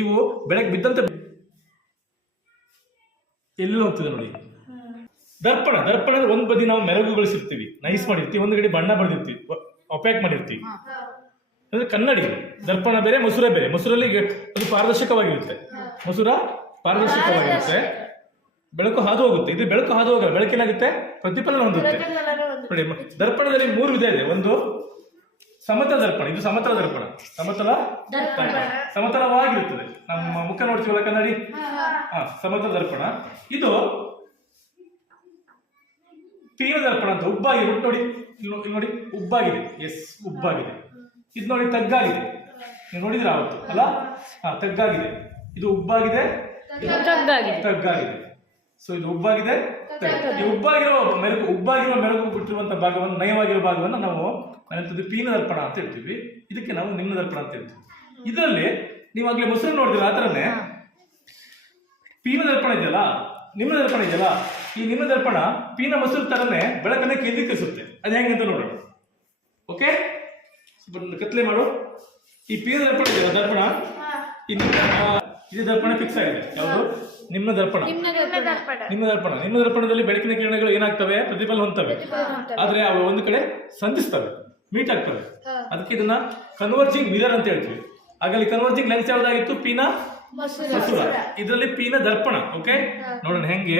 ಇವು ಬೆಳಗ್ಗೆ ಬಿದ್ದಂತೆ ಎಲ್ಲಿ ಹೋಗ್ತದೆ ನೋಡಿ. ದರ್ಪಣ ಒಂದ್ ಬದಿ ನಾವು ಮೆರಗುಗೊಳಿಸಿರ್ತೀವಿ, ನೈಸ್ ಮಾಡಿರ್ತೀವಿ, ಒಂದು ಕಡೆ ಬಣ್ಣ ಬರೆದಿರ್ತೀವಿ, ಒಪ್ಯಾಕ್ ಮಾಡಿರ್ತೀವಿ. ಅಂದ್ರೆ ಕನ್ನಡಿ. ದರ್ಪಣ ಬೇರೆ, ಮಸೂರ ಬೇರೆ. ಮಸೂರಲ್ಲಿ ಅದು ಪಾರದರ್ಶಕವಾಗಿರುತ್ತೆ, ಮಸೂರ ಪಾರದರ್ಶಕವಾಗಿರುತ್ತೆ, ಬೆಳಕು ಹಾದು ಹೋಗುತ್ತೆ. ಇದು ಬೆಳಕು ಹಾದು ಹೋಗಲ್ಲ, ಬೆಳಕೇನಾಗುತ್ತೆ, ಪ್ರತಿಫಲನ ಹೊಂದುತ್ತೆ. ನೋಡಿ, ದರ್ಪಣದಲ್ಲಿ 3 ವಿಧ ಇದೆ. ಒಂದು ಸಮತಲ ದರ್ಪಣ, ಇದು ಸಮತಲ ದರ್ಪಣ, ಸಮತಲವಾಗಿರುತ್ತದೆ. ನಮ್ಮ ಮುಖ ನೋಡ್ತೀವಲ್ಲ ಕನ್ನಡಿ, ಸಮತಲ ದರ್ಪಣ. ಇದು ಪೀನ ದರ್ಪಣ ಅಂತ ಉಬ್ಬಾಗಿದೆ, ನೋಡಿ ಇಲ್ಲಿ ನೋಡಿ, ಉಬ್ಬಾಗಿದೆ. ಎಸ್, ಉಬ್ಬಾಗಿದೆ. ಇದು ನೋಡಿ ತಗ್ಗಾಗಿದೆ, ನೀವು ನೋಡಿದ್ರೆ ಆವತ್ತು ಅಲ್ಲ, ತಗ್ಗಾಗಿದೆ. ಇದು ಉಬ್ಬಾಗಿದೆ, ತಗ್ಗಾಗಿದೆ. ಸೊ ಇದು ಉಬ್ಬಾಗಿದೆ, ಉಬ್ಬಾಗಿರೋ ಮೆರಗು ಬಿಟ್ಟಿರುವಂತಹ ಭಾಗವನ್ನು, ನಯವಾಗಿರೋ ಭಾಗವನ್ನು ನಾವು ಪೀನ ದರ್ಪಣ ಅಂತ ಹೇಳ್ತೀವಿ. ಇದಕ್ಕೆ ನಾವು ನಿಮ್ನ ದರ್ಪಣ ಅಂತ ಹೇಳ್ತೀವಿ. ಇದರಲ್ಲಿ ನೀವು ಆಗ್ಲೇ ಮೊಸರು ನೋಡಿದ್ರೆ ಆ ಥರನೇ ಪೀನ ದರ್ಪಣ ಇದೆಯಲ್ಲ, ನಿಮ್ನ ದರ್ಪಣ ಇದೆಯಲ್ಲ, ಈ ನಿಮ್ನ ದರ್ಪಣ ಪೀನ ಮೊಸರು ತರನೇ ಬೆಳಕನ್ನ ಕೇಂದ್ರೀಕರಿಸುತ್ತೆ. ಅದು ಹೆಂಗೆ ಅಂತ ನೋಡೋಣ. ಓಕೆ, ಕತ್ಲೆ ಮಾಡು. ಈ ಪೀನ ದರ್ಪಣ ಇದೆಯಲ್ಲ, ದರ್ಪಣ ಇದು ದರ್ಪಣ ಫಿಕ್ಸ್ ಆಗಿದೆ. ಯಾವುದು? ನಿಮ್ನ ದರ್ಪಣ. ನಿಮ್ಮ ದರ್ಪಣದಲ್ಲಿ ಬೆಳಕಿನ ಕಿರಣಗಳು ಏನಾಗ್ತವೆ, ಪ್ರತಿಫಲನ ಹೊಂದ್ತವೆ. ಆದ್ರೆ ಅವು ಒಂದು ಕಡೆ ಸಂಧಿಸ್ತವೆ, ಮೀಟ್ ಆಗ್ತವೆ. ಅದಕ್ಕೆ ಇದನ್ನ ಕನ್ವರ್ಜಿಂಗ್ ಮಿರರ್ ಅಂತ ಹೇಳ್ತೀವಿ. ಹಾಗಾಗಿ ಕನ್ವರ್ಜಿಂಗ್ ಲೆನ್ಸ್ ಯಾವ್ದಾಗಿತ್ತು? ಪೀನ ಮಸೂರ. ಇದರಲ್ಲಿ ಪೀನ ದರ್ಪಣ. ಓಕೆ, ನೋಡೋಣ ಹೆಂಗೆ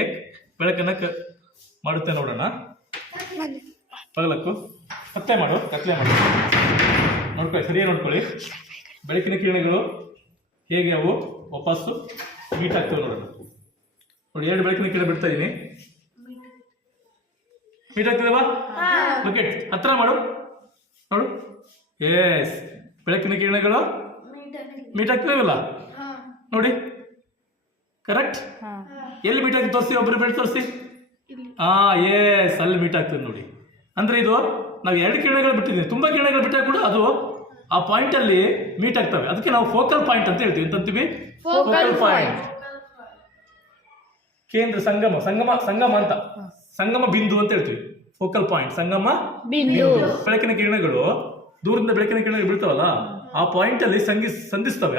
ಬೆಳಕನ್ನ ಮಾಡುತ್ತೆ ನೋಡೋಣ. ಪಗಲಕ್ಕು ಕತ್ಲೆ ಮಾಡು, ನೋಡ್ಕೊಳ್ಳಿ, ಸರಿಯಾಗಿ ನೋಡ್ಕೊಳ್ಳಿ. ಬೆಳಕಿನ ಕಿರಣಗಳು ಹೇಗೆ ಅವು ವಾಪಸ್ಸು ಮೀಟ್ ಆಗ್ತವೆ ನೋಡೋಣ. ನೋಡಿ, 2 ಬೆಳಕಿನ ಕಿರಣ ಬಿಡ್ತಾ ಇದೀನಿ, ಮೀಟ್ ಆಗ್ತದವಾ? ಓಕೆ, ಹತ್ರ ಮಾಡು, ನೋಡು. ಎಸ್, ಬೆಳಕಿನ ಕಿರಣಗಳು ಮೀಟ್ ಆಗ್ತದಲ್ಲ ನೋಡಿ. ಕರೆಕ್ಟ್. ಎಲ್ಲಿ ಮೀಟ್ ಆಗ್ತದೆ ತೋರಿಸಿ, ಒಬ್ಬರು ಬೆಳೆ ತೋರಿಸಿ. ಎಸ್, ಅಲ್ಲಿ ಮೀಟ್ ಆಗ್ತದೆ ನೋಡಿ. ಅಂದ್ರೆ ಇದು ನಾವು 2 ಕಿರಣಗಳು ಬಿಟ್ಟಿದ್ದೀವಿ, ತುಂಬಾ ಕಿರಣಗಳು ಬಿಟ್ಟಾಗ ಕೂಡ ಅದು ಆ ಪಾಯಿಂಟ್ ಅಲ್ಲಿ ಮೀಟ್ ಆಗ್ತವೆ. ಅದಕ್ಕೆ ನಾವು ಫೋಕಲ್ ಪಾಯಿಂಟ್ ಅಂತ ಹೇಳ್ತೀವಿ. ಎಂತೀವಿ? Focal point. ಕೇಂದ್ರ ಸಂಗಮ ಅಂತ, ಸಂಗಮ ಬಿಂದು ಅಂತ ಹೇಳ್ತೀವಿ. ಫೋಕಲ್ ಪಾಯಿಂಟ್, ಸಂಗಮ ಬಿಂದು. ಬೆಳಕಿನ ಕಿರಣಗಳು ದೂರದಿಂದ ಬೆಳಕಿನ ಕಿರಣಗಳು ಬೀಳ್ತಾವಲ್ಲ, ಆ ಪಾಯಿಂಟ್ ಅಲ್ಲಿ ಸಂಧಿಸ್ತವೆ.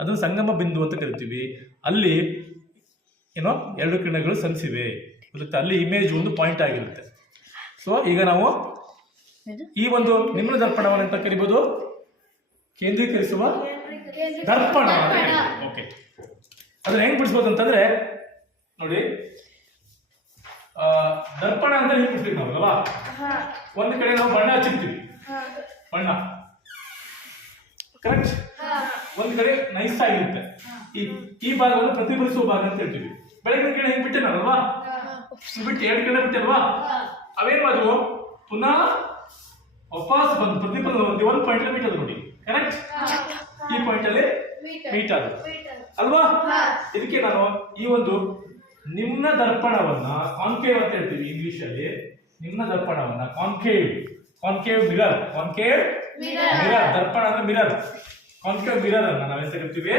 ಅದನ್ನು ಸಂಗಮ ಬಿಂದು ಅಂತ ಕರಿತೀವಿ. ಅಲ್ಲಿ ಏನೋ 2 ಕಿರಣಗಳು ಸಂಧಿಸಿವೆ, ಅಲ್ಲಿ ಇಮೇಜ್ ಒಂದು ಪಾಯಿಂಟ್ ಆಗಿರುತ್ತೆ. ಸೊ ಈಗ ನಾವು ಈ ಒಂದು ನಿಮ್ನ ದರ್ಪಣವನ್ನು ಅಂತ ಕರಿಬಹುದು, ಕೇಂದ್ರೀಕರಿಸುವ ದರ್ಪಣ. ಓಕೆ, ಅದನ್ನ ಹೆಂಗ್ ಬಿಡಿಸ್ಬೋದು ಅಂತಂದ್ರೆ ನೋಡಿ, ದರ್ಪಣ ಅಂತ ಹೆಂಗ್ ಬಿಡಿಸ್ಬೇಕು ನಾವಲ್ವಾ? ಒಂದು ಕಡೆ ನಾವು ಬಣ್ಣ ಹಚ್ಚಿರ್ತೀವಿ, ಬಣ್ಣ ಕರೆಕ್ಟ್. ಒಂದ್ ಕಡೆ ನೈಸ್ ಆಗಿರುತ್ತೆ. ಈ ಭಾಗವನ್ನು ಪ್ರತಿಫಲಿಸುವ ಭಾಗ ಅಂತ ಹೇಳ್ತೀವಿ. ಬೆಳಗಿನ ಕಿರಣ ಹೆಂಗ್ ಬಿಟ್ಟೆ ನಾವಲ್ವಾ, ಬಿಟ್ಟು 2 ಕಿರಣ ಬಿಟ್ಟಲ್ವಾ, ಅವೇನ್ ಮಾಡಿದ್ವು, ಪುನಃ ವಾಪಸ್ ಬಂದು ಪ್ರತಿಫಲನ ಹೊಂದಿ ಒಂದು ಪಾಯಿಂಟ್ ಮೀಟ್ ಆದ್ರು ನೋಡಿ. ಕರೆಕ್ಟ್. ಈ ಪಾಯಿಂಟ್ ಅಲ್ಲಿ ಮೀಟ್ ಆದ್ರು ಅಲ್ವಾ? ಇದಕ್ಕೆ ನಾನು ಈ ಒಂದು ನಿಮ್ನ ದರ್ಪಣವನ್ನ ಕಾನ್ಕೇವ್ ಅಂತ ಹೇಳ್ತೀವಿ ಇಂಗ್ಲಿಷ್ ಅಲ್ಲಿ. ನಿಮ್ನ ದರ್ಪಣವನ್ನ ಕಾನ್ಕೇವ್ ಮಿರರ್, ದರ್ಪಣ ಅಂದ್ರೆ ಮಿರರ್. ಕಾನ್ಕೇವ್ ಮಿರರ್ ಅನ್ನ ನಾವೆಂತ ಕರಿತೀವಿ?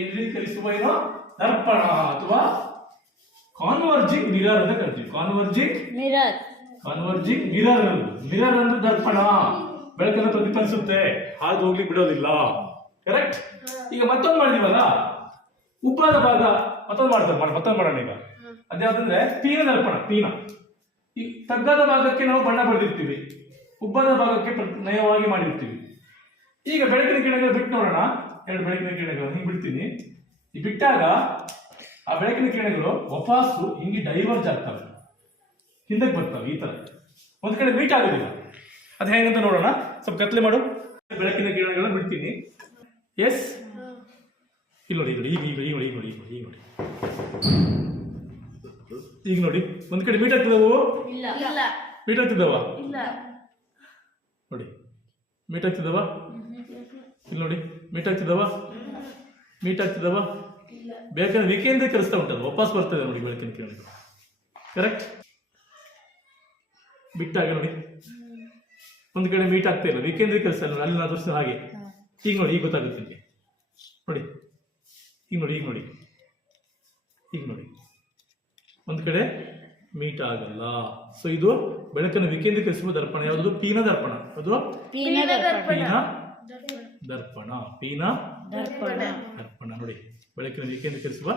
ಕೇಂದ್ರೀಕರಿಸುವ ಏನೋ ದರ್ಪಣ ಅಥವಾ ಕಾನ್ವರ್ಜಿಂಗ್ ಮಿರರ್ ಅಂತ ಕರಿತೀವಿ. ಕಾನ್ವರ್ಜಿಂಗ್ ಮಿರರ್ ಅಂದ್ರೆ ದರ್ಪಣ, ಬೆಳಕನ್ನು ಪ್ರತಿಫಲಿಸುತ್ತೆ, ಹಾದು ಹೋಗ್ಲಿಕ್ಕೆ ಬಿಡೋದಿಲ್ಲ. ಕರೆಕ್ಟ್. ಈಗ ಮತ್ತೊಂದು ಮಾಡಿದೀವಲ್ಲ, ಉಬ್ಬಾದ ಭಾಗ ಮತ್ತೊಂದು ಮಾಡೋಣ ಈಗ. ಅದ್ಯಾವ್ದಂದ್ರೆ ಪೀನ ದರ್ಪಣ. ಈ ತಗ್ಗಾದ ಭಾಗಕ್ಕೆ ನಾವು ಬಣ್ಣ ಬರೆದಿರ್ತೀವಿ, ಉಬ್ಬಾದ ಭಾಗಕ್ಕೆ ನಯವಾಗಿ ಮಾಡಿರ್ತೀವಿ. ಈಗ ಬೆಳಕಿನ ಕಿರಣಗಳು ಬಿಟ್ಟು ನೋಡೋಣ. 2 ಬೆಳಕಿನ ಕಿರಣಗಳು ಹಿಂಗ್ ಬಿಡ್ತೀನಿ. ಈ ಬಿಟ್ಟಾಗ ಆ ಬೆಳಕಿನ ಕಿರಣಗಳು ವಾಪಸ್ಸು ಹಿಂಗೆ ಡೈವರ್ಜ್ ಆಗ್ತವೆ, ಹಿಂದಕ್ಕೆ ಬರ್ತವೆ. ಈ ತರ ಒಂದ್ ಕಡೆ ಮೀಟ್ ಆಗೋದಿಲ್ಲ. ಅದು ಹೆಂಗಂತ ನೋಡೋಣ. ಸ್ವಲ್ಪ ಕತ್ಲೆ ಮಾಡು. ಬೆಳಕಿನ ಕಿರಣಗಳನ್ನ ಬಿಡ್ತೀನಿ. ಎಸ್, ಇಲ್ಲಿ ನೋಡಿ, ಈಗ ನೋಡಿ, ಒಂದ್ ಕಡೆ ಮೀಟ್ ಆಗ್ತಿದವು, ಮೀಟ್ ಆಗ್ತಿದ್ದವ ನೋಡಿ, ಮೀಟ್ ಆಗ್ತಿದ್ದವ. ಇಲ್ಲಿ ನೋಡಿ, ಮೀಟ್ ಆಗ್ತಿದ್ದವ. ಬೇಕಾದ್ರೆ ವಿಕೇಂದ್ರೀಕರಿಸ್ತಾ ಉಂಟಲ್ಲ, ವಾಪಸ್ ಬರ್ತದೆ ನೋಡಿ ಬೆಳಕಿನ ಕಿರಣಗಳು. ಕರೆಕ್ಟ್. ಬಿಟ್ಟಾಗ ನೋಡಿ, ಒಂದ್ ಕಡೆ ಮೀಟ್ ಆಗ್ತಾ ಇಲ್ಲ, ವಿಕೇಂದ್ರೀಕರಿಸ್ತಾ ನೋಡಿ. ಅಲ್ಲಿ ನಾವು ತೋರಿಸಿದ ಹಾಗೆ ಈಗ ನೋಡಿ, ಈಗ ಗೊತ್ತಾಗುತ್ತೆ ನಿಮಗೆ ನೋಡಿ. ಈಗ ನೋಡಿ, ಒಂದ್ ಕಡೆ ಮೀಟ್ ಆಗಲ್ಲ. ಸೊ ಇದು ಬೆಳಕನ್ನು ವಿಕೇಂದ್ರೀಕರಿಸುವ ದರ್ಪಣ. ಯಾವುದು? ಪೀನ ದರ್ಪಣ. ಯಾವುದು? ಪೀನ ದರ್ಪಣ. ಪೀನ ದರ್ಪಣ ನೋಡಿ, ಬೆಳಕನ್ನು ವಿಕೇಂದ್ರೀಕರಿಸುವ